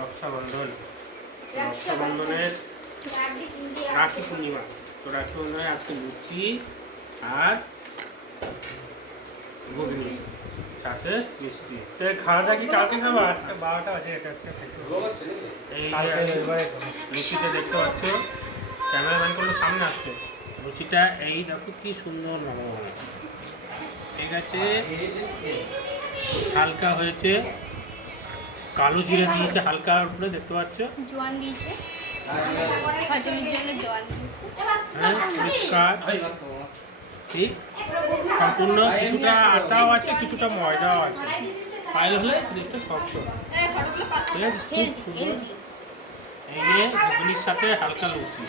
রক্ষাবন্ধন, রক্ষাবন্ধনের রাখি পূর্ণিমা। তো রাখি বন্ধনে আজকে লুচি আর ঘুগনি সাথে মিষ্টি। তো খাওয়া দাওয়া কি কালকে খাবো? আজকে 12টা বাজে। এটা একটা এই লুচিটা দেখতে পাচ্ছ, ক্যামেরাম্যান কোনো সামনে আসছে। লুচিটা এই দেখো কি সুন্দর নরম, ঠিক আছে। হালকা হয়েছে, কালো জিরে দিয়েছে হালকা উপরে, দেখতে পাচ্ছ। জোয়ান দিয়েছে, হজমের জন্য জোয়ান দিয়েছে। হ্যাঁ, পরিষ্কার, ঠিক সম্পূর্ণ। কিছুটা আটাও আছে, কিছুটা ময়দাও আছে। পাইল হলে জিনিসটা শক্ত, ঠিক আছে। খুব সুন্দর। এই যে ঘুগনির সাথে হালকা লুচি,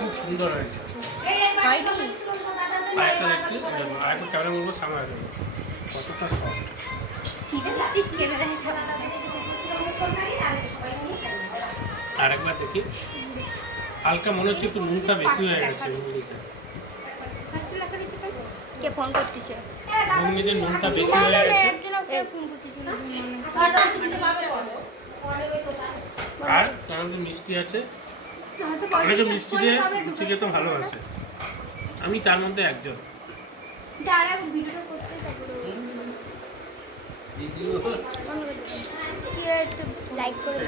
খুব সুন্দর হয়েছে। আরেকটা দেখছি, আরেকটা ক্যামেরা বলবো সামনে আসবে, কতটা সফট। আরেকবার দেখি, হালকা মনে হচ্ছে একটু নুনটা বেশি হয়ে গেছে ঘুগনিতে। কে ফোন করতেছে? ঘুগনিতে নুনটা বেশি হয়ে গেছে। আর তার মধ্যে মিষ্টি আছে, অনেকে মিষ্টি দিয়ে লুচি খেতে ভালোবাসে, আমি তার মধ্যে একজন। লাইক করে